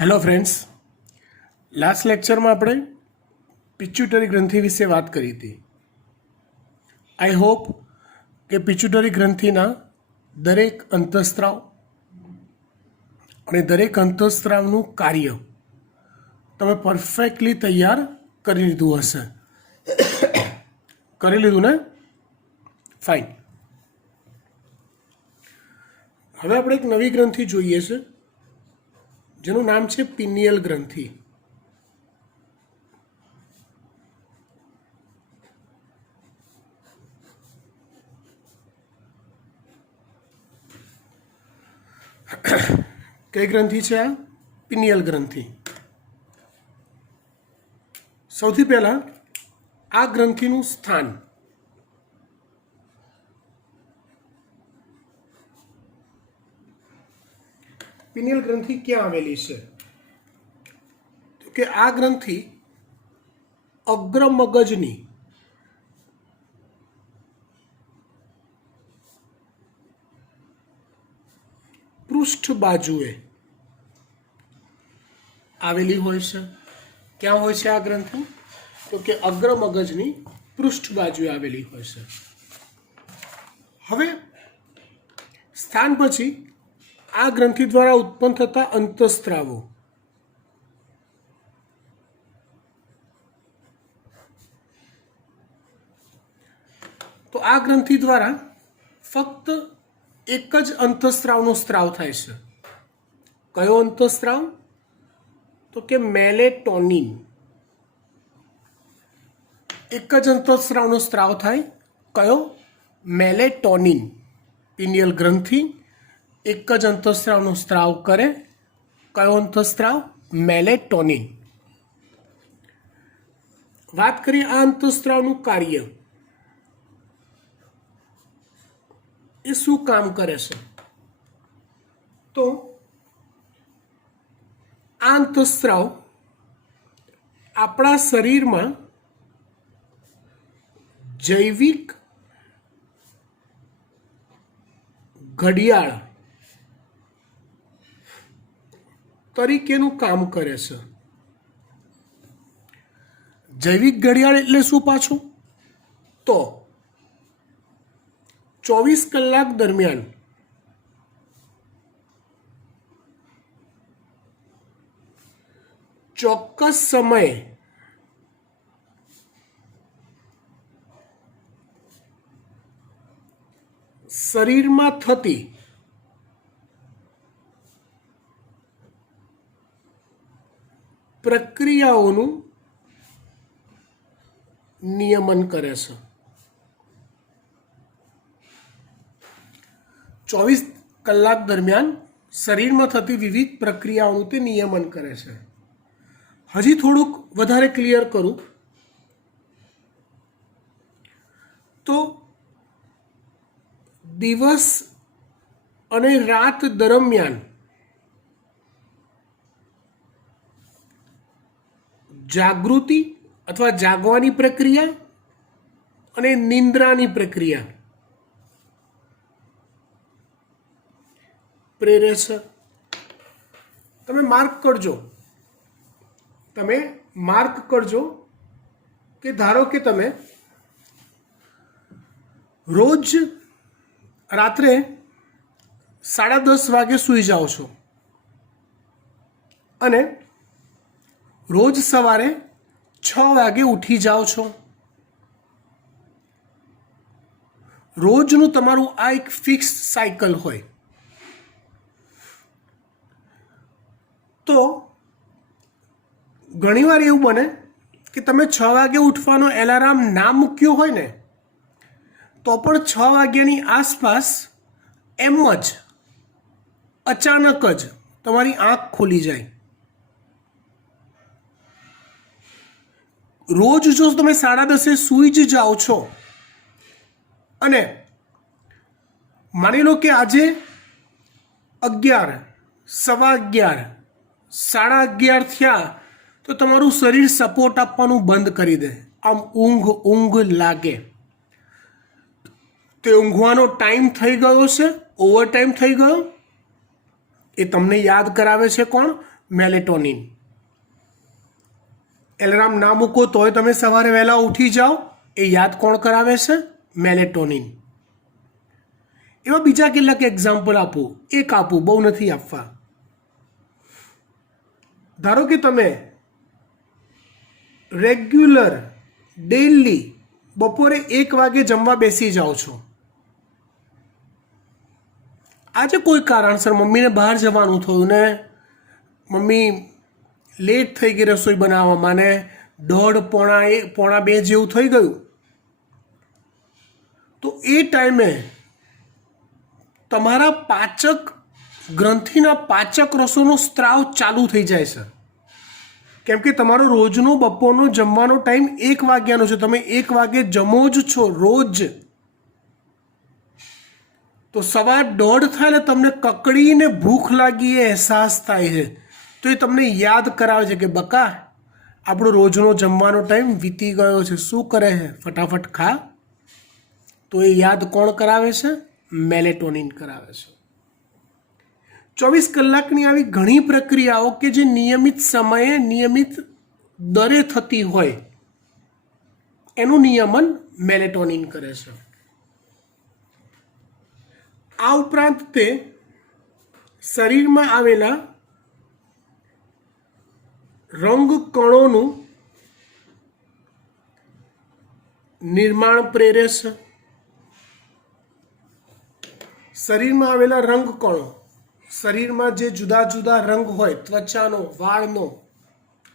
Hello friends, last લેક્ચરમાં આપણે pituitary ગ્રંથિ વિશે વાત કરી હતી. આઈ હોપ કે પિચ્યુટરી ગ્રંથિના દરેક અંતઃસ્ત્રાવ અને દરેક અંતઃસ્ત્રાવનું કાર્ય તમે પરફેક્ટલી તૈયાર કરી લીધું હશે. કરી લીધું ને? ફાઇન. હવે આપણે એક નવી ગ્રંથિ જોઈએ છે જેનું નામ છે પિનિયલ ગ્રંથિ. કઈ ગ્રંથિ છે આ? પિનિયલ ગ્રંથિ. સૌથી પહેલા આ ગ્રંથિનું સ્થાન. પિનિયલ ગ્રંથિ ક્યાં આવેલી છે? તો કે આ ગ્રંથિ અગ્ર મગજની પૃષ્ઠ બાજુએ આવેલી હોય છે. ક્યાં હોય છે આ ગ્રંથિ? તો કે અગ્ર મગજની પૃષ્ઠ બાજુએ આવેલી હોય છે. હવે સ્થાન પછી આ ગ્રંથિ દ્વારા ઉત્પન્ન થતા અંતઃસ્ત્રાવો. તો આ ગ્રંથિ દ્વારા ફક્ત એક જ અંતઃસ્ત્રાવનો સ્ત્રાવ થાય છે. કયો અંતઃસ્ત્રાવ? તો કે મેલેટોનિન. એક જ અંતઃસ્ત્રાવનો સ્ત્રાવ થાય. કયો? મેલેટોનિન. પિનિયલ ગ્રંથિ એક જ અંતઃસ્ત્રાવનો સ્ત્રાવ કરે. કયો અંતઃસ્ત્રાવ? મેલેટોનિન. વાત કરીએ આ અંતઃસ્ત્રાવનું કાર્ય. એ શું કામ કરે છે? તો આ અંતઃસ્ત્રાવ આપણા શરીરમાં જૈવિક ઘડિયાળ તરીકેનું કામ કરે છે. જૈવિક ઘડિયાળ એટલે શું પાછું? તો 24 કલાક દરમિયાન ચોક્કસ સમયે શરીરમાં થતી પ્રક્રિયાઓનું નિયમન કરે છે. 24 કલાક દરમિયાન શરીરમાં થતી વિવિધ પ્રક્રિયાઓનું તે નિયમન કરે છે. હજી થોડુંક વધારે ક્લિયર કરું તો દિવસ અને રાત દરમિયાન જાગૃતિ અથવા જાગવાની પ્રક્રિયા અને નિંદ્રાની પ્રક્રિયા પ્રેરે છે. તમે માર્ક કરજો કે ધારો કે તમે રોજ રાત્રે 10:30 વાગે સૂઈ જાઓ છો અને રોજ સવારે 6 વાગે ઉઠી જાઓ છો. રોજનું તમારું આ એક ફિક્સ સાયકલ હોય. તો ઘણીવાર એવું બને કે તમે 6 વાગે ઉઠવાનો એલાર્મ ના મૂક્યો હોય ને તો પણ 6 વાગ્યાની આસપાસ એમ જ અચાનક જ તમારી આંખ ખુલી જાય. રોજ જો તમે 10:30 સૂઈ જ જાઓ છો અને માની લો કે આજે 11, 11:15, 11:30 થયા તો તમારું શરીર સપોર્ટ આપવાનું બંધ કરી દે. આમ ઊંઘ લાગે. તે ઊંઘવાનો ટાઈમ થઈ ગયો છે, ઓવર ટાઈમ થઈ ગયો. એ તમને યાદ કરાવે છે કોણ? મેલેટોનિન. એલાર્મ ના મૂકો તોય તમે સવારે વહેલા ઉઠી જાઓ, એ યાદ કોણ કરાવે છે? મેલેટોનિન. એવા બીજા કેટલાક એક્ઝામ્પલ આપું, એક આપું, બહુ નથી આપવા. ધારો કે તમે રેગ્યુલર ડેઇલી બપોરે 1 વાગે જમવા બેસી જાઓ છો. આજે કોઈ કારણસર મમ્મીને બહાર જવાનું થયું ને મમ્મી લેટ થઈ ગઈ રસોઈ બનાવવામાં ને 1:30 પોણા 2 જેવું થઈ ગયું, તો એ ટાઈમે તમારા પાચક ગ્રંથિના પાચક રસોનો સ્ત્રાવ ચાલુ થઈ જાય છે. કેમ કે તમારો રોજનો બપોરનો જમવાનો ટાઈમ 1 વાગ્યાનો છે, તમે 1 વાગે જમો જ છો રોજ. તો સવાર 1:30 થાય એટલે તમને કકડીને ભૂખ લાગી એ અહેસાસ થાય છે. તો એ તમને યાદ કરાવે છે કે બકા આપણો રોજનો જમવાનો ટાઈમ વીતી ગયો છે, શું કરે છે, ફટાફટ ખા. તો એ યાદ કોણ કરાવે છે? મેલેટોનિન કરાવે છે. 24 કલાકની આવી ઘણી પ્રક્રિયાઓ કે જે નિયમિત સમયે નિયમિત દરે થતી હોય એનું નિયમન મેલેટોનિન કરે છે. આ ઉપરાંત તે શરીરમાં આવેલા રંગકણોનું નિર્માણ પ્રેરે છે. શરીરમાં આવેલા રંગકણો, શરીરમાં જે જુદા જુદા રંગ હોય, ત્વચાનો, વાળનો,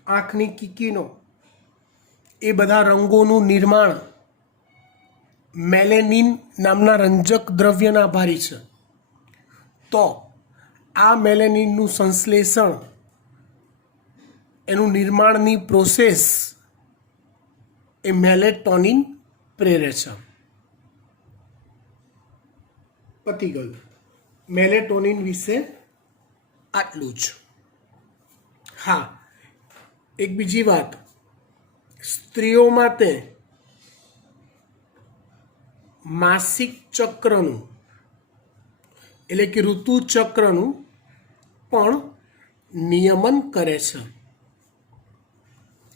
આંખની કીકીનો, એ બધા રંગોનું નિર્માણ મેલેનિન નામના રંજક દ્રવ્યના આભારી છે. તો આ મેલેનિનનું સંશ્લેષણ, એનું નિર્માણની પ્રોસેસ એ મેલેટોનિન પ્રેરે છે. પતી ગયું. મેલેટોનિન વિશે આટલું જ. હા, એક બીજી વાત, સ્ત્રીઓમાં તે માસિક ચક્રનું એટલે કે ઋતુચક્રનું પણ નિયમન કરે છે.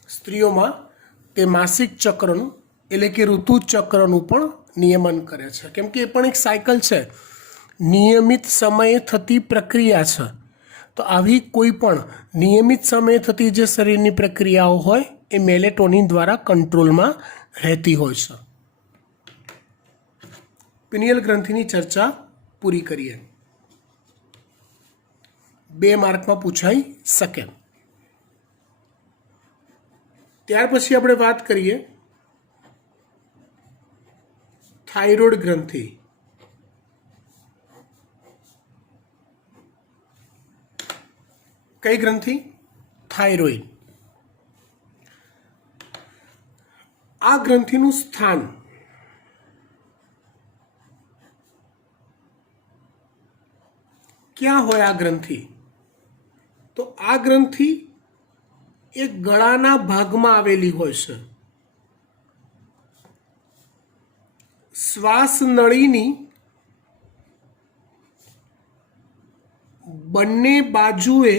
સ્ત્રીઓમાં તે માસિક ચક્રનું એટલે કે ઋતુચક્રનું પણ નિયમન કરે છે. કેમ કે એ પણ એક સાયકલ છે, નિયમિત સમયે થતી પ્રક્રિયા છે. તો આવી કોઈ પણ નિયમિત સમયે થતી જે શરીરની પ્રક્રિયાઓ હોય એ મેલેટોનિન દ્વારા કંટ્રોલમાં રહેતી હોય છે. પિનિયલ ગ્રંથિની ચર્ચા પૂરી કરીએ. 2 માર્કમાં પૂછાઈ શકે. ત્યાર પછી આપણે વાત કરીએ થાઇરોઇડ ગ્રંથિ. કઈ ગ્રંથિ? થાઇરોઇડ. આ ગ્રંથિનું સ્થાન ક્યાં હોય? આ ગ્રંથિ તો આ ગ્રંથિ એ ગળાના ભાગમાં આવેલી હોય છે. શ્વાસ નળીની બંને બાજુએ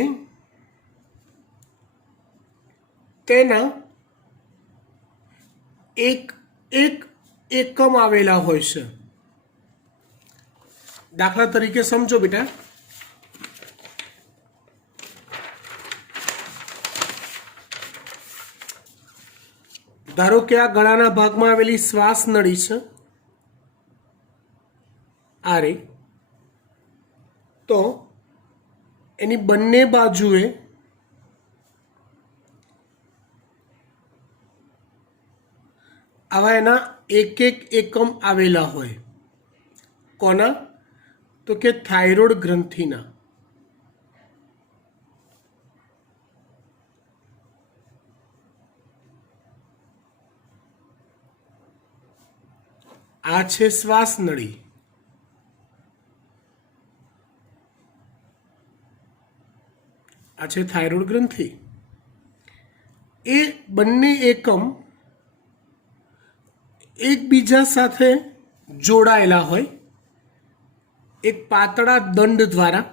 તેના એક એક એકમ આવેલા હોય છે. દાખલા તરીકે સમજો બેટા, ધારો કે આ ગળાના ભાગમાં આવેલી શ્વાસ નળી છે, આ રે, તો એની બંને બાજુએ આવા એના એક એક એકમ આવેલા હોય. કોના? તો કે થાઇરોઇડ ગ્રંથિના. આ છે શ્વાસ નળી, આ છે થાઇરોઇડ ગ્રંથિ. એ બંને એકમ એકબીજા સાથે જોડાયેલા હોય એક પાતળા દંડ દ્વારા.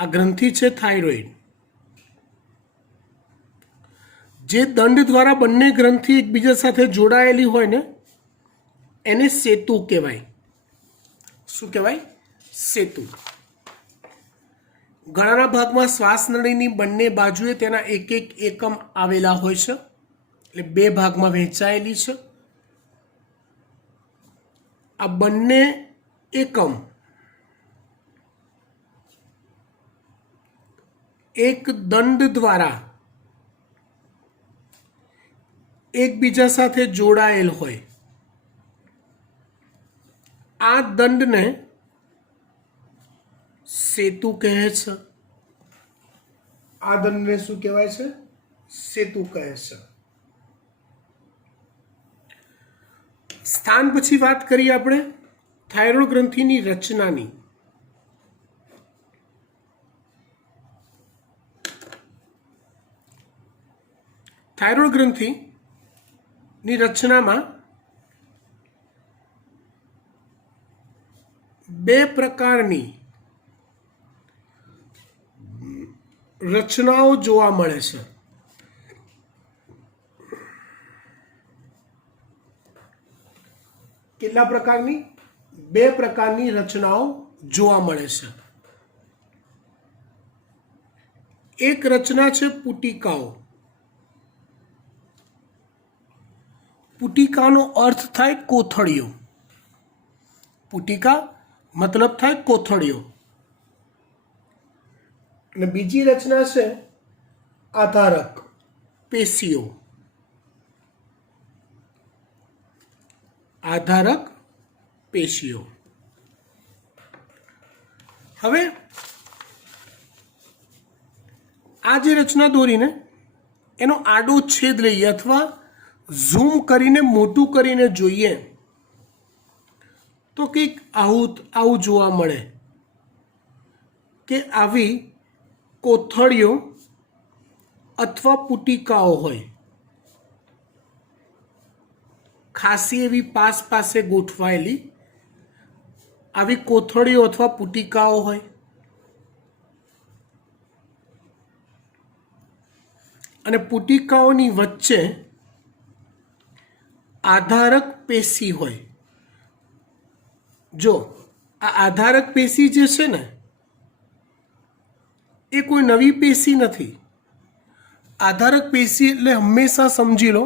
આ ગ્રંથિ છે થાઇરોઇડ. જે દંડ દ્વારા બંને ગ્રંથિ એકબીજા સાથે જોડાયેલી હોય ને એને સેતુ કહેવાય. શું કહેવાય? સેતુ. ગળાના ભાગમાં શ્વાસ નળીની બંને બાજુએ તેના એક એક એકમ આવેલા હોય છે, એટલે બે ભાગમાં વહેંચાયેલી છે. આ બંને એકમ એક દંડ દ્વારા એકબીજા સાથે જોડાયેલ હોય. આ દંડને સેતુ કહે છે. આ દંડને શું કહેવાય છે? સેતુ કહે છે. સ્થાન પછી વાત કરીએ આપણે થાઇરોઇડ ગ્રંથિની રચનાની. થાઇરોઇડ ગ્રંથિની રચનામાં બે પ્રકારની રચનાઓ જોવા મળે છે. કેટલા પ્રકારની? બે પ્રકારની રચનાઓ જોવા મળે છે. એક રચના છે પુટિકાઓ. પુટિકાનો અર્થ થાય કોથળીઓ. પુટિકા મતલબ થાય કોથળીઓ. અને બીજી રચના છે આધારક પેશીઓ. આધારક પેશીઓ. હવે આ જે રચના દોરીને એનો આડો છેદ લઈએ અથવા ઝૂમ કરીને મોટું કરીને જોઈએ તો કંઈક આવું જોવા મળે કે આવી કોથળીઓ અથવા પુટિકાઓ હોય. ખાસી એવી પાસે ગોઠવાયેલી આવી કોથળીઓ અથવા પુટિકાઓ હોય. અને પુટિકાઓની વચ્ચે આધારક પેશી હોય. જો આ આધારક પેશી જે છે ને એ કોઈ નવી પેશી નથી. આધારક પેશી એટલે હંમેશા સમજી લો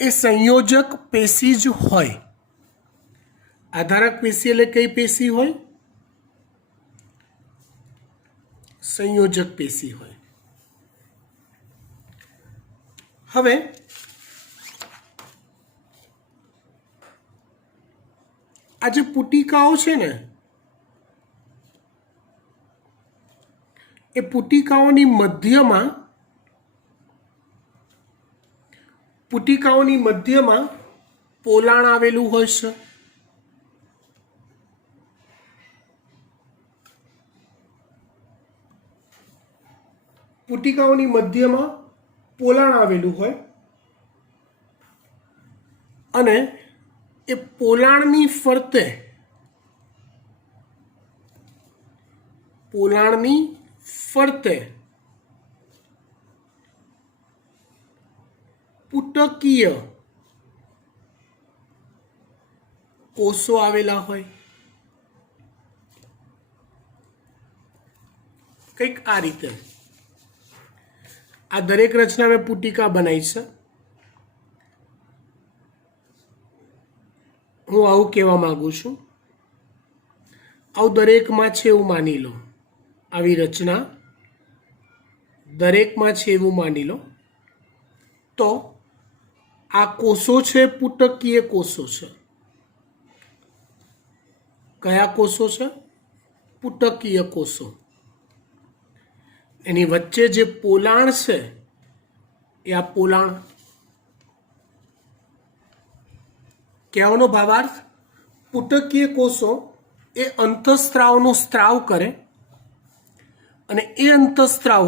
એ સંયોજક પેશી જ હોય. આધારક પેશી એટલે કઈ પેશી હોય? સંયોજક પેશી હોય. હવે આ જે પુટિકાઓ છે ને એ પુટિકાઓની મધ્યમાં પોલાણ આવેલું હોય છે. પુટિકાઓની મધ્યમાં પોલાણ આવેલું હોય અને એ પોલાણની ફરતે પુટકીય કોષો આવેલા હોય. કંઈક આ રીતે. આ દરેક રચના મેં પુટિકા બનાવી છે. હું આવું કહેવા માંગુ છું, આવું દરેકમાં છે એવું માની લો. આવી રચના દરેકમાં છે એવું માની લો તો આ કોષો છે પુટકીય કોષો છે. કયા કોષો છે? પુટકીય કોષો. એની વચ્ચે જે પોલાણ છે એ આ પોલાણ. કહેવાનો ભાવાર્થ પુટકીય કોષો એ અંતઃસ્ત્રાવનો સ્ત્રાવ કરે અને એ અંતઃસ્ત્રાવ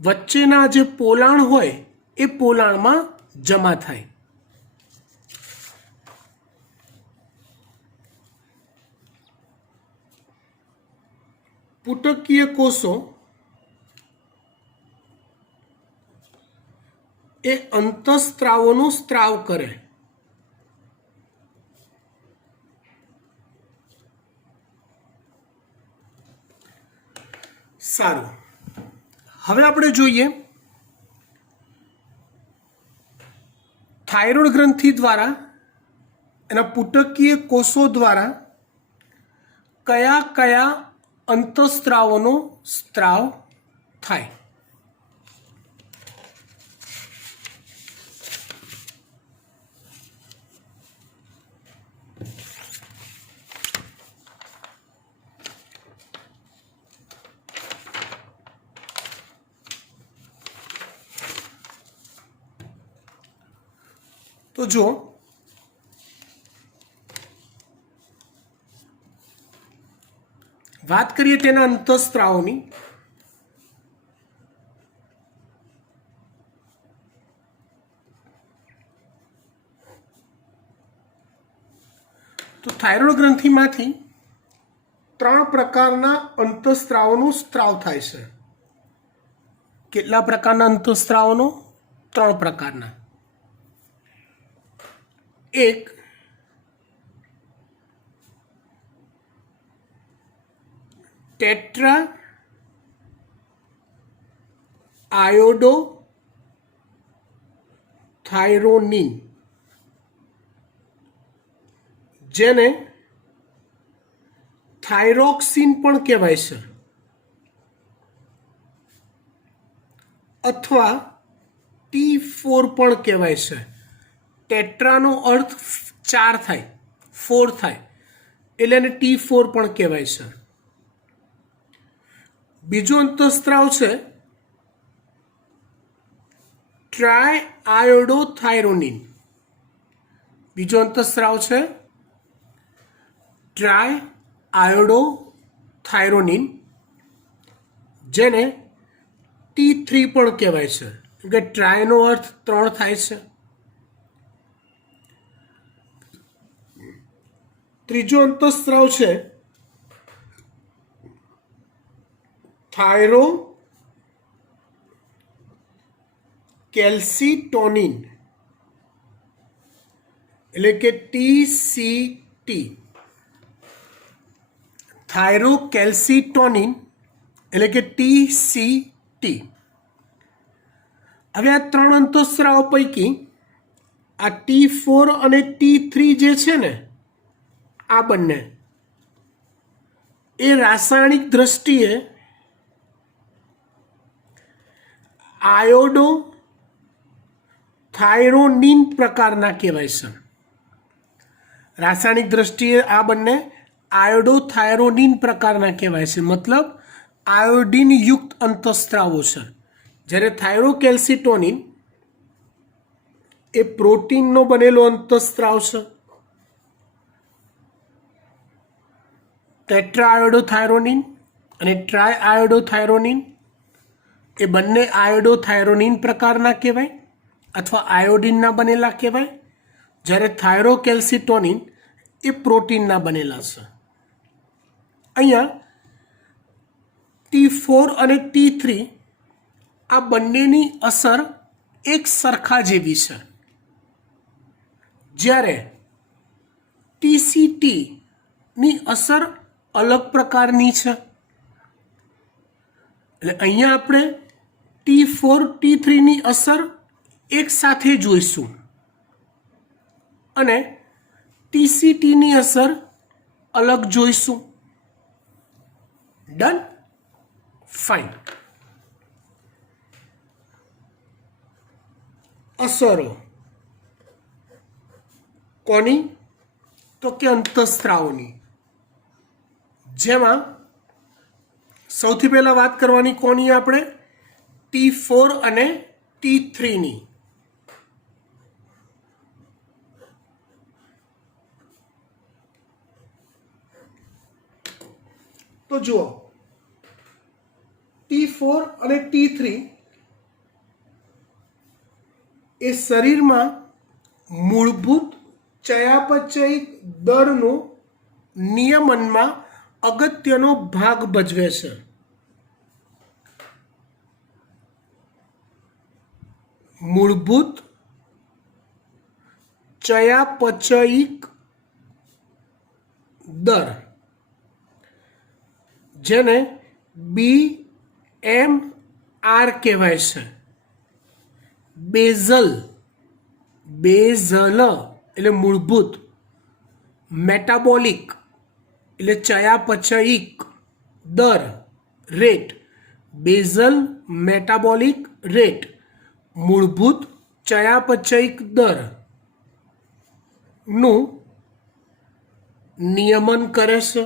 વચ્ચેના જે પોલાણ હોય એ પોલાણમાં જમા થાય. પુટકીય કોષો એ અંતઃસ્ત્રાવોનો સ્ત્રાવ કરે. સારું, હવે આપણે જોઈએ થાઇરોઇડ ગ્રંથિ દ્વારા એના પુટકીય કોષો દ્વારા કયા કયા અંતઃસ્ત્રાવોનો સ્ત્રાવ થાય. તો જો વાત કરીએ તેના અંતઃસ્ત્રાવોની, તો થાઇરોઇડ ગ્રંથિમાંથી 3 પ્રકારના અંતઃસ્ત્રાવોનો સ્ત્રાવ થાય છે. કેટલા પ્રકારના અંતઃસ્ત્રાવોનો? 3 પ્રકારના. એક ટેટ્રા આયોડો થાઇરોનિન, જેને થાઇરોક્સિન પણ કહેવાય છે, અથવા T4 પણ કહેવાય છે. ટેટ્રાનો અર્થ 4 થાય, 4 થાય, એટલે એને T4 પણ કહેવાય છે. બીજો અંતઃસ્ત્રાવ છે ટ્રાય આયોડોથાઇરોનિન. બીજો અંતઃસ્ત્રાવ છે ટ્રાય આયોડોથાઇરોનિન, જેને T3 પણ કહેવાય છે, કે ટ્રાયનો અર્થ 3 થાય છે. ત્રીજો અંતઃસ્ત્રાવ છે થાઇરો કેલ્સિટોનિન, એટલે કે TCT. થાઇરો કેલ્સિટોનિન એટલે કે TCT. હવે આ 3 અંતઃસ્ત્રાવો પૈકી આ T4 અને T3 જે છે ને, આ બંને એ રાસાયણિક દ્રષ્ટિએ આયોડો થાઇરોનિન પ્રકારના કહેવાય છે. રાસાયણિક દ્રષ્ટિએ આ બંને આયોડો થાઇરોનિન પ્રકારના કહેવાય છે, મતલબ આયોડિન યુક્ત અંતઃસ્ત્રાવો છે. જ્યારે થાઇરોકેલ્સિટોનિન એ પ્રોટીનનો બનેલો અંતઃસ્ત્રાવ છે. ટેટ્રા આયોડોથાઇરોનિન અને ટ્રાય આયોડોથાઇરોનિન એ બંને આયોડોથાઇરોનિન પ્રકારના કહેવાય અથવા આયોડિનના બનેલા કહેવાય. જ્યારે થાઇરોકેલ્સિટોનિન એ પ્રોટીનના બનેલા છે. અહીંયા T4 અને T3 આ બંનેની અસર એક સરખા જેવી છે, જ્યારે TCT ની અસર અલગ પ્રકારની છે. એટલે અહીંયા આપણે T4 T3 ની અસર એક સાથે જોઈશું અને TCT ની અસર અલગ જોઈશું. Done, fine. અસરો કોની? તો કે અંતઃસ્ત્રાવોની. જેમાં સૌથી પહેલા વાત કરવાની કોની આપણે? T4 અને T3 ની. તો જુઓ, T4 અને T3 એ શરીરમાં મૂળભૂત ચયાપચયિક દળનું નિયમનમાં અગત્યનો ભાગ ભજવે છે. મૂળભૂત ચયાપચયિક દર, જેને BMR કહેવાય છે. બેઝલ એટલે મૂળભૂત, મેટાબોલિક એટલે ચયાપચયિક દર રેટ, બેઝલ મેટાબોલિક રેટ મૂળભૂત ચયાપચયિક દર નું નિયમન કરે છે.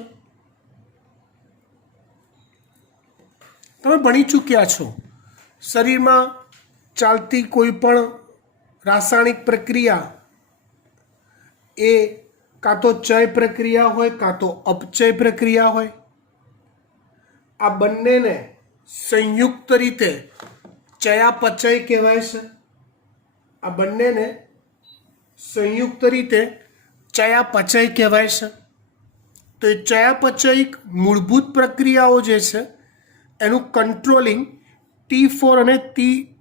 તમે ભણી ચૂક્યા છો શરીરમાં ચાલતી કોઈ પણ રાસાયણિક પ્રક્રિયા એ કાં તો ચય પ્રક્રિયા હોય કાં તો અપચય પ્રક્રિયા હોય. આ બંનેને સંયુક્ત રીતે ચયાપચય કહેવાય છે. આ બંનેને સંયુક્ત રીતે ચયાપચય કહેવાય છે. તો એ ચયાપચયિક મૂળભૂત પ્રક્રિયાઓ જે છે એનું કંટ્રોલિંગ T4 અને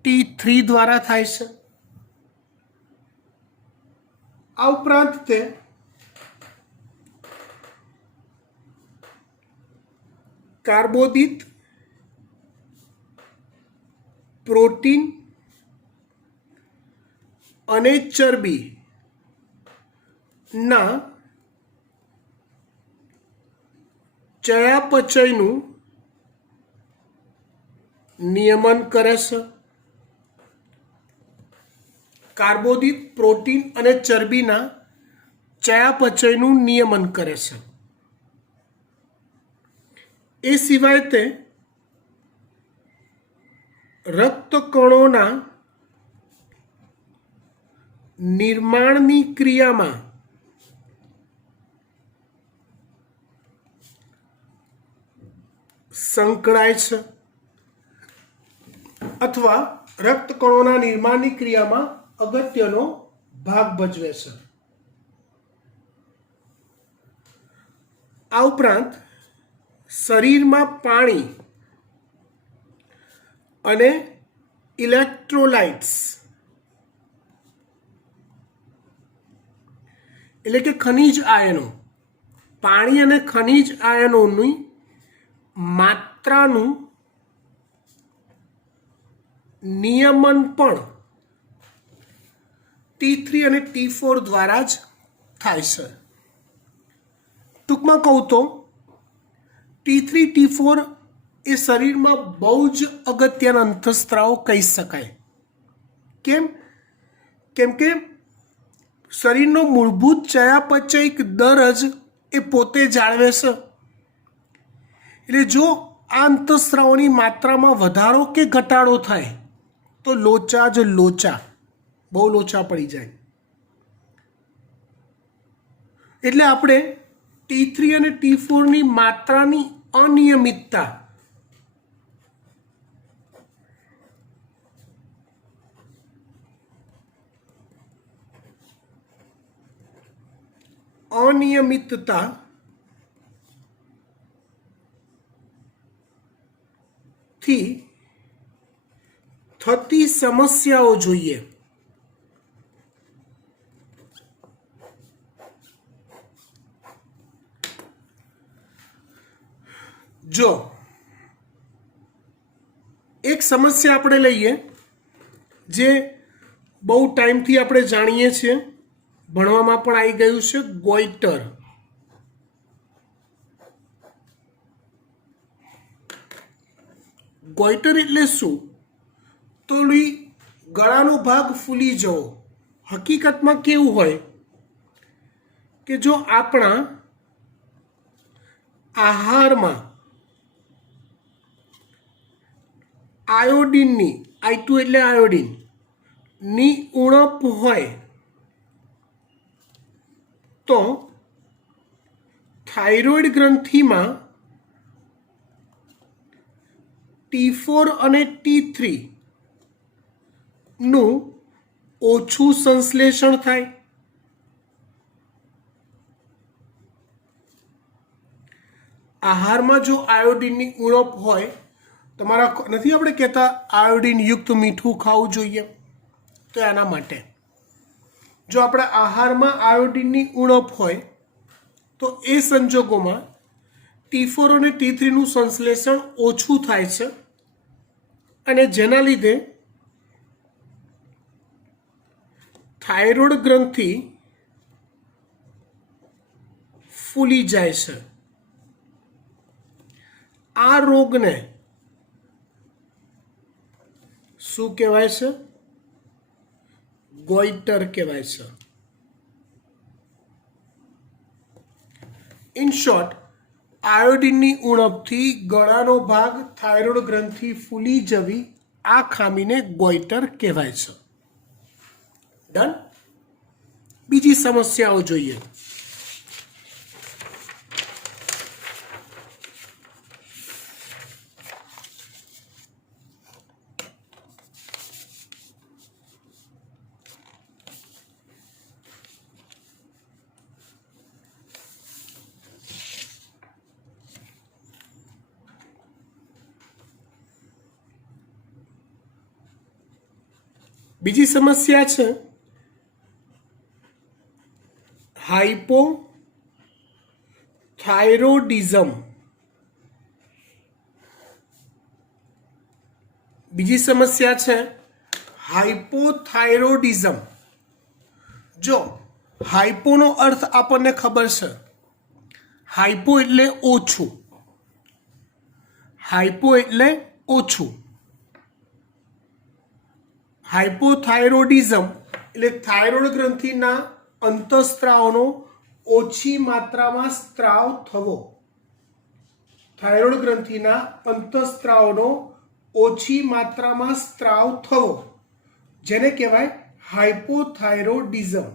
T3 દ્વારા થાય છે. આ ઉપરાંત તે કાર્બોદિત, પ્રોટીન અને ચરબી ના ચયાપચયનું નિયમન કરે છે. કાર્બોદિત, પ્રોટીન અને ચરબીના ચયાપચયનું નિયમન કરે છે. એ સિવાય તે રક્તકણોના નિર્માણની ક્રિયામાં સંકળાય છે અથવા રક્તકણોના નિર્માણની ક્રિયામાં અગત્યનો ભાગ ભજવે છે. આ ઉપરાંત શરીરમાં પાણી અને ઇલેક્ટ્રોલાઇટ્સ એટલે કે ખનિજ આયનો, પાણી અને ખનિજ આયનોની માત્રાનું નિયમન પણ T3 અને T4 દ્વારા જ થાય છે. ટૂંકમાં કહું તો T3, T4 એ શરીરમાં બહુ જ અગત્યના અંતઃસ્ત્રાવો કહી શકાય. કેમ કે શરીરનો મૂળભૂત ચયાપચયિક દર જ એ પોતે જાળવે છે. એટલે જો આ અંતઃસ્ત્રાવોની માત્રામાં વધારો કે ઘટાડો થાય તો બહુ લોચા પડી જાય. એટલે આપણે T3 અને T4 ની માત્રાની અનિયમિતતા થી થતી સમસ્યાઓ જોઈએ. જો એક સમસ્યા આપણે લઈએ જે બહુ ટાઈમથી આપણે જાણીએ છીએ, ભણવામાં પણ આવી ગયું છે, ગોઈટર. ગોઈટર એટલે શું? તો ગળાનો ભાગ ફૂલી જવો. હકીકતમાં કેવું હોય કે જો આપણા આહારમાં આયોડિનની, I2 એટલે આયોડિન ની ઉણપ હોય તો થાઇરોઇડ ગ્રંથિમાં T4 અને T3 નું ઓછું સંશ્લેષણ થાય. આહારમાં જો આયોડિનની ઉણપ હોય, તમારા નથી આપણે કહેતા આયોડિન યુક્ત મીઠું ખાવું જોઈએ, તો એના માટે જો આપણા આહારમાં આયોડિનની ઉણપ હોય તો એ સંજોગોમાં T4 અને T3નું સંશ્લેષણ ઓછું થાય છે અને જેના લીધે થાઇરોઇડ ગ્રંથિ ફૂલી જાય છે. આ રોગને શું કહેવાય છે? ગોઈટર કહેવાય છે. ઇન શોર્ટ, આયોડિનની ઉણપથી ગળાનો ભાગ થાઇરોઇડ ગ્રંથિ ફૂલી જવી, આ ખામીને ગોઈટર કહેવાય છે. ડન. બીજી સમસ્યાઓ જોઈએ. બીજી સમસ્યા છે હાઇપોથાઇરોડિઝમ. બીજી સમસ્યા છે હાઇપોથાઇરોડિઝમ. જો હાઇપોનો અર્થ આપણને ખબર છે, હાઇપો એટલે ઓછું, હાઇપો એટલે ઓછું. હાઇપોથાઇરોડિઝમ એટલે થાઇરોઇડ ગ્રંથિના અંતઃસ્ત્રાવનો ઓછી માત્રામાં સ્ત્રાવ થવો. થાઇરોઇડ ગ્રંથિના અંતઃસ્ત્રાવનો ઓછી માત્રામાં સ્ત્રાવ થવો, જેને કહેવાય હાઇપોથાઇરોડિઝમ.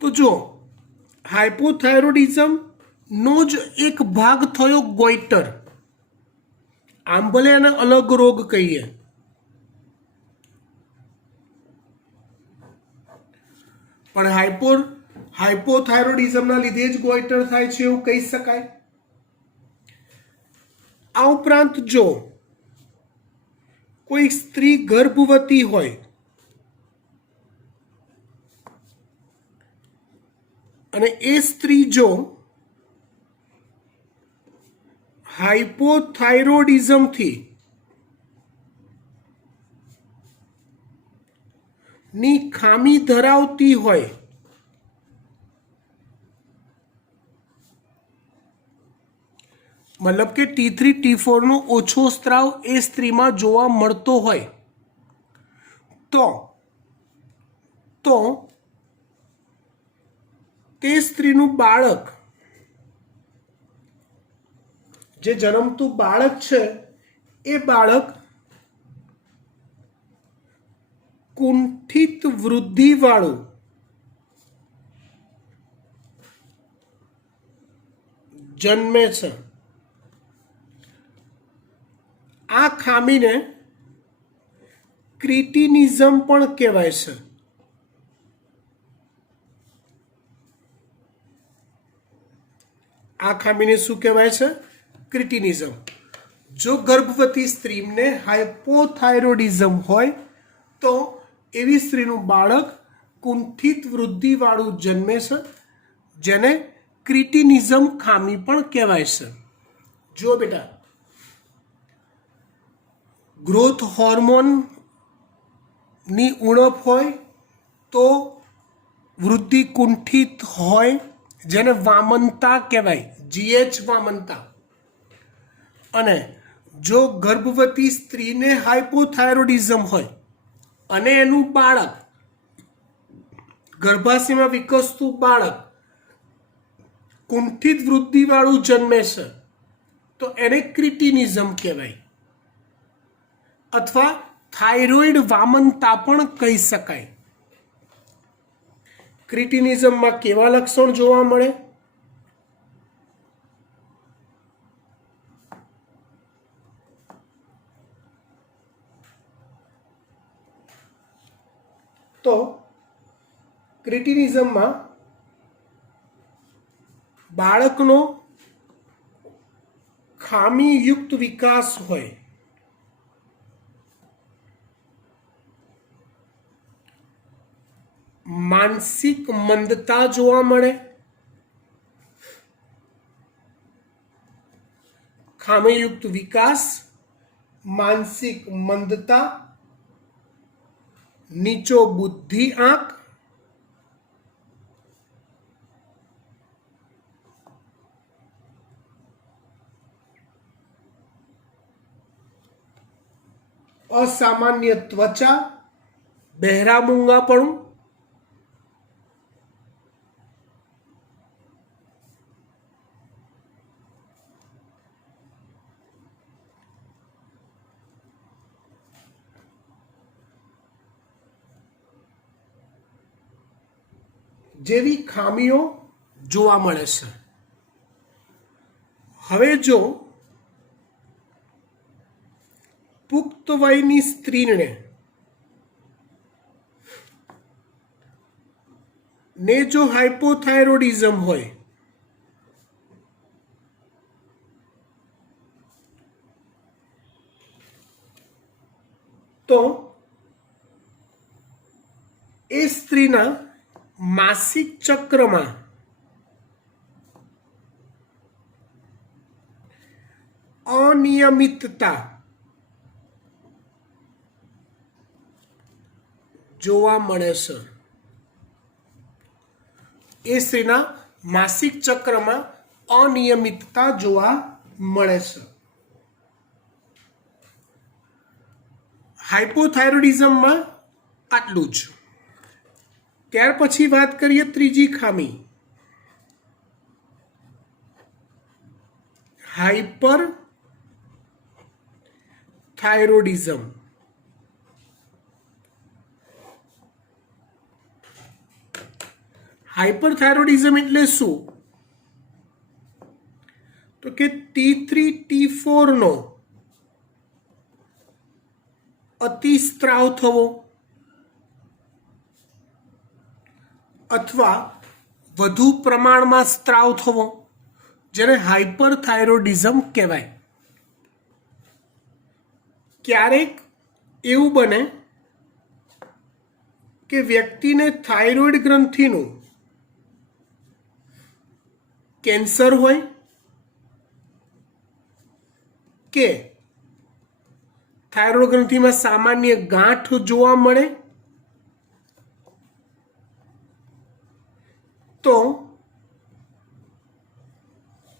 તો જો હાઇપોથાઇરોડિઝમ નો જ એક ભાગ થયો ગોઈટર. આમ ભલે એને અલગ રોગ કહીએ, પણ હાઇપોથાઇરોડિઝમના લીધે જ ગોઈટર થાય છે એવું કહી શકાય. આ ઉપરાંત જો કોઈ સ્ત્રી ગર્ભવતી હોય અને એ સ્ત્રી જો હાઇપોથાઇરોડિઝમથી ની ખામી ધરાવતી હોય, મતલબ કે T3 T4 નો ઓછો સ્ત્રાવ એ સ્ત્રીમાં જોવા મળતો હોય તો તે સ્ત્રીનું બાળક, જે જન્મતું બાળક છે, એ બાળક કુંઠિત વૃદ્ધિવાળું જન્મે છે. આ ખામીને ક્રિટિનિઝમ પણ કહેવાય છે. આ ખામીને શું કહેવાય છે? ક્રિટિનિઝમ. જો ગર્ભવતી સ્ત્રીને હાઇપોથાઇરોડિઝમ હોય તો એવી સ્ત્રીનું બાળક કુંઠિત વૃદ્ધિવાળું જન્મે છે, જેને ક્રિટિનિઝમ ખામી પણ કહેવાય છે. જો બેટા, ગ્રોથ હોર્મોનની ઉણપ હોય તો વૃદ્ધિ કુંઠિત હોય, જેને વામનતા કહેવાય, GH વામનતા. અને જો ગર્ભવતી સ્ત્રીને હાઇપોથાઇરોડિઝમ હોય અને એનું બાળક, ગર્ભાશયમાં વિકસતું બાળક કુંઠિત વૃદ્ધિવાળું જન્મે છે તો એને ક્રિટિનિઝમ કહેવાય, અથવા થાઇરોઇડ વામનતા પણ કહી શકાય. ક્રિટિનિઝમમાં કેવા લક્ષણ જોવા મળે? તો ક્રિટિનિઝમમાં બાળકનો ખામીયુક્ત વિકાસ હોય, માનસિક મંદતા જોવા મળે, ખામીયુક્ત વિકાસ, માનસિક મંદતા, નીચો બુદ્ધિ આંક, અસામાન્ય ત્વચા, બહેરા મૂંગાપણું, જેવી ખામીઓ જોવા મળે છે. હવે જો પુખ્ત વયની સ્ત્રીને જો હાઇપોથાઇરોડિઝમ હોય તો એ સ્ત્રીના માસિક ચક્રમાં અનિયમિતતા જોવા મળે છે. એ સ્ત્રીના માસિક ચક્રમાં અનિયમિતતા જોવા મળે છે. હાઇપોથાઇરોડિઝમમાં આટલું જ. ત્યાર પછી વાત કરીએ ત્રીજી ખામી, હાઇપર થાઇરોડિઝમ. હાઇપરથાઇરોડિઝમ એટલે શું? તો કે T3 નો અતિસ્ત્રાવ થવો અથવા વધુ પ્રમાણમાં સ્ત્રાવ થવો, જેને હાઇપરથાઇરોડિઝમ કહેવાય. ક્યારેક એવું બને કે વ્યક્તિને થાઇરોઇડ ગ્રંથિનું કેન્સર હોય કે થાઇરોઇડ ગ્રંથિમાં સામાન્ય ગાંઠ જોવા મળે તો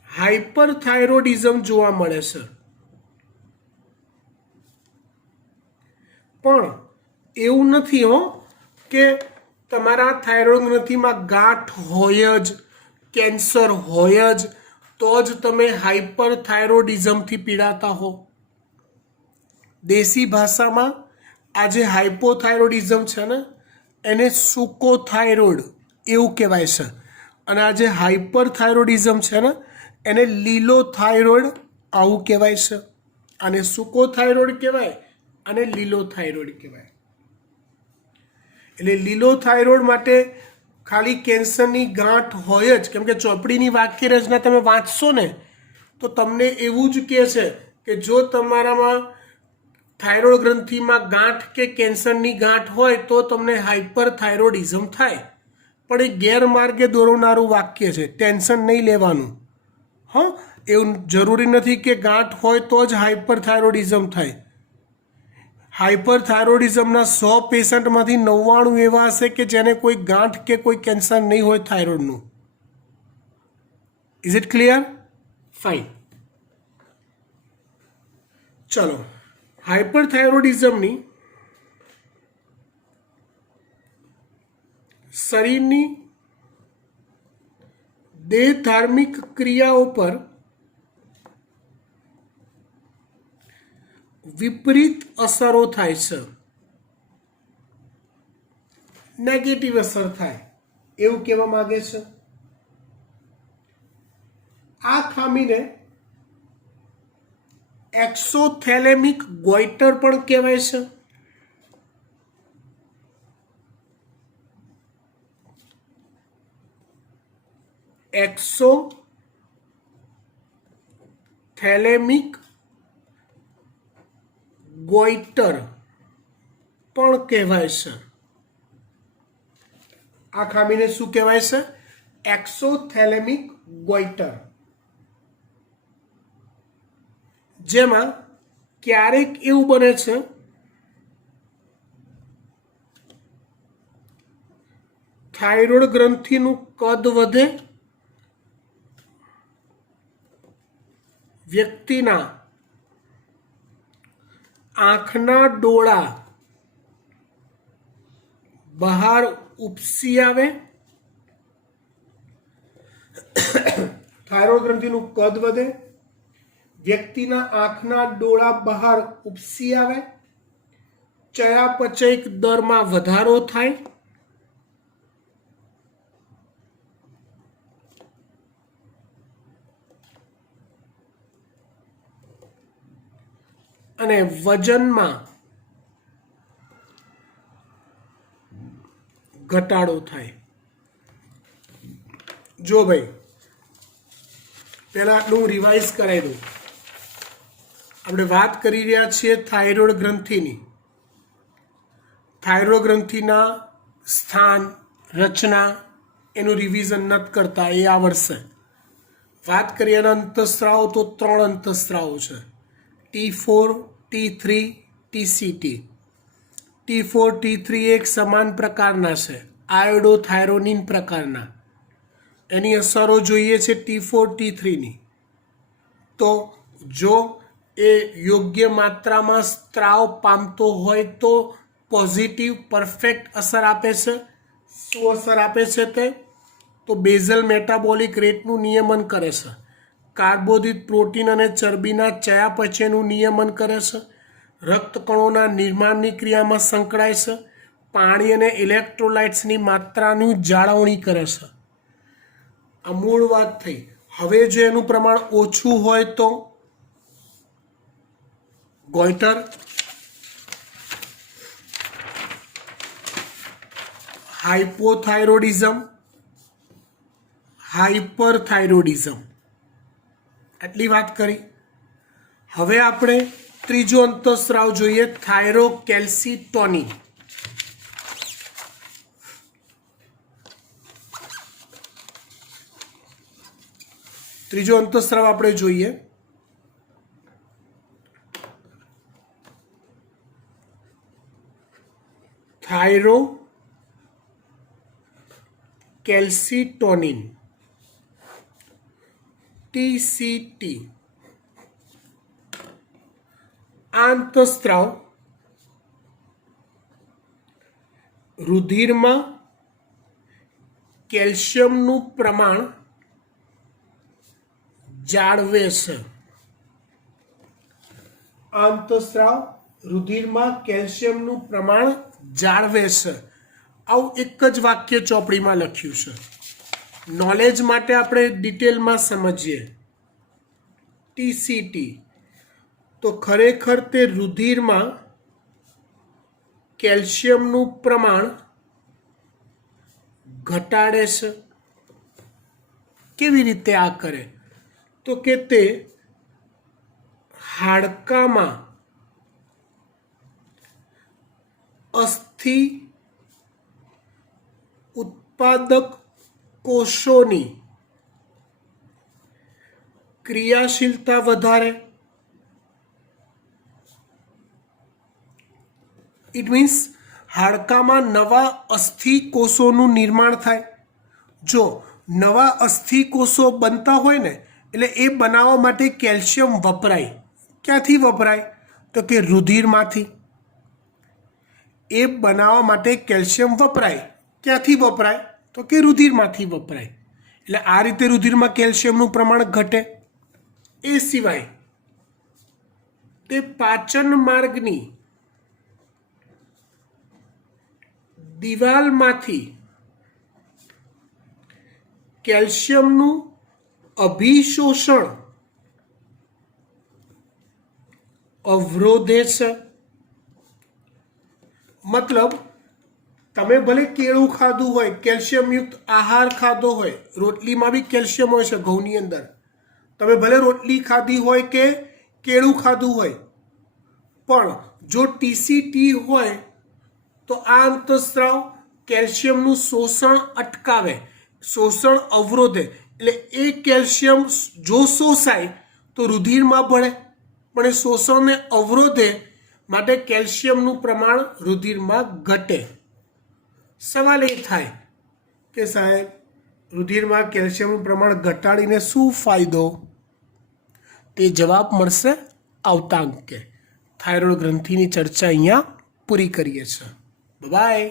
હાઇપરથાઇરોડિઝમ જોવા મળે છે. પણ એવું નથી કે તમારા થાઇરોઇડ ગ્રંથિમાં ગાંઠ હોય જ, કેન્સર હોય જ તો જ તમે હાઇપરથાઇરોડિઝમથી પીડાતા હો. દેશી ભાષામાં આ જે હાઇપોથાઇરોડિઝમ છે ને એને સુકોથાઇરોઇડ એવું કહેવાય છે, અને આ જે હાઇપરથાઇરોડિઝમ છે ને એને લીલો થાઇરોઇડ આવું કહેવાય છે. આને સુકોથાઇરોઇડ કહેવાય અને લીલો થાઇરોઇડ કહેવાય. એટલે લીલો થાઇરોઇડ માટે ખાલી કેન્સરની ગાંઠ હોય જ, કેમ કે ચોપડીની વાક્ય રચના તમે વાંચશો ને તો તમને એવું જ કહે છે કે જો તમારામાં થાઇરોઇડ ગ્રંથિમાં ગાંઠ કે કેન્સરની ગાંઠ હોય તો તમને હાઇપરથાઇરોડિઝમ થાય. પણ એ ગેરમાર્ગે દોરવનારું વાક્ય છે, ટેન્શન નહીં લેવાનું. હા, એવું જરૂરી નથી કે ગાંઠ હોય તો જ હાઇપરથાઇરોડિઝમ થાય. હાઇપરથાઇરોડિઝમના 100 પેશન્ટમાંથી 99 એવા હશે કે જેને કોઈ ગાંઠ કે કોઈ કેન્સર નહીં હોય થાઇરોઇડનું. Is it clear? ફાઇન. ચલો, હાઇપરથાઇરોડિઝમની શરીરની દેહ ધાર્મિક ક્રિયાઓ પર વિપરીત અસરો થાય છે, નેગેટિવ અસર થાય એવું કહેવા માંગે છે. આ ખામીને એક્સોથેલેમિક ગોઈટર પણ કહેવાય છે. થેલેમિક ગોઈટર પણ કહેવાય છે. આ ખામીને શું કહેવાય છે? એક્સોથેલેમિક ગોઈટર. જેમાં ક્યારેક એવું બને છે થાઇરોઇડ ગ્રંથિનું કદ વધે, વ્યક્તિના આંખના ડોળા બહાર ઉપસી આવે, થાઇરોઇડ ગ્રંથિનું કદ વધે, વ્યક્તિના આંખના ડોળા બહાર ઉપસી આવે, ચયાપચયિક દરમાં વધારો થાય, અને વજનમાં ઘટાડો થાય. જો ભાઈ પહેલા આટલું હું રિવાઇઝ કરાવી દઉં. આપણે વાત કરી રહ્યા છીએ થાઇરોઇડ ગ્રંથિની. થાઇરોઇડ ગ્રંથિના સ્થાન, રચના એનું રિવિઝન નથી કરતા, એ આવડશે. વાત કરીએ એના અંતઃસ્રાવો તો 3 અંતઃસ્રાવો છે: T4, T3, TCT. T4, T3 એક સમાન પ્રકારના છે, આયોડોથાયરોનિન પ્રકારના. એની અસરો જોઈએ છે T4, T3ની. તો જો એ યોગ્ય માત્રામાં સ્ત્રાવ પામતો હોય તો પોઝિટિવ પરફેક્ટ અસર આપે છે. શું અસર આપે છે તે? તો બેઝલ મેટાબોલિક રેટનું નિયમન કરે છે, કાર્બોદિત, પ્રોટીન અને ચરબીના ચયાપચયનું નિયમન કરે છે, રક્તકણોના નિર્માણની ક્રિયામાં સંકળાય છે, પાણી અને ઇલેક્ટ્રોલાઇટ્સની માત્રાની જાળવણી કરે છે. આ મૂળ વાત થઈ. હવે જો એનું પ્રમાણ ઓછું હોય તો ગોઈટર, હાઇપોથાઇરોડિઝમ, હાઇપરથાઇરોડિઝમ. આટલી વાત કરી. હવે આપણે ત્રીજો અંતઃસ્રાવ જોઈએ, થાઇરોકેલ્સિટોનિન. ત્રીજો અંતઃસ્રાવ આપણે જોઈએ થાઇરોકેલ્સિટોનિન, TCT. આ અંતઃસ્રાવ રુધિરમાં કેલ્શિયમનું પ્રમાણ જાળવે છે. આ અંતઃસ્રાવ રુધિરમાં કેલ્શિયમનું પ્રમાણ જાળવે છે. આવું એક જ વાક્ય ચોપડીમાં લખ્યું છે. નોલેજ માટે આપણે ડિટેલમાં સમજીએ. TCT તો ખરેખર તે રુધિરમાં કેલ્શિયમનું પ્રમાણ ઘટાડે છે. કેવી રીતે આ કરે? તો કે તે હાડકામાં અસ્થિ ઉત્પાદક કોષોની ક્રિયાશીલતા વધારે. ઇટ મીન્સ હાડકામાં નવા અસ્થિ કોષોનું નિર્માણ થાય. જો નવા અસ્થિ કોષો બનતા હોય ને, એટલે એ બનાવવા માટે કેલ્શિયમ વપરાય. ક્યાંથી વપરાય? તો કે રુધિરમાંથી. એ બનાવવા માટે કેલ્શિયમ વપરાય. ક્યાંથી વપરાય? તો કે રુધિરમાંથી વપરાય. એટલે આ રીતે રુધિરમાં કેલ્શિયમનું પ્રમાણ ઘટે. એ સિવાય તે પાચન માર્ગની દિવાલમાંથી કેલ્શિયમનું અભિશોષણ અવરોધે છે. મતલબ તમે ભલે કેળું ખાધું હોય, કેલ્શિયમયુક્ત આહાર ખાધો હોય, રોટલીમાં બી કેલ્શિયમ હોય છે ઘઉંની અંદર, તમે ભલે રોટલી ખાધી હોય કે કેળું ખાધું હોય, પણ જો ટીસીટી હોય તો આ અંતઃસ્ત્રાવ કેલ્શિયમનું શોષણ અટકાવે, શોષણ અવરોધે. એટલે એ કેલ્શિયમ જો શોષાય તો રુધિરમાં ભળે, પણ એ શોષણને અવરોધે માટે કેલ્શિયમનું પ્રમાણ રુધિરમાં ઘટે. સવાલ એ થાય કે સાહેબ રુધિરમાં કેલ્શિયમનું પ્રમાણ ઘટાડીને શું ફાયદો? તે જવાબ મળશે આવતા અંકે. થાઇરોઇડ ગ્રંથિની ચર્ચા અહીંયા પૂરી કરીએ છીએ. બાય.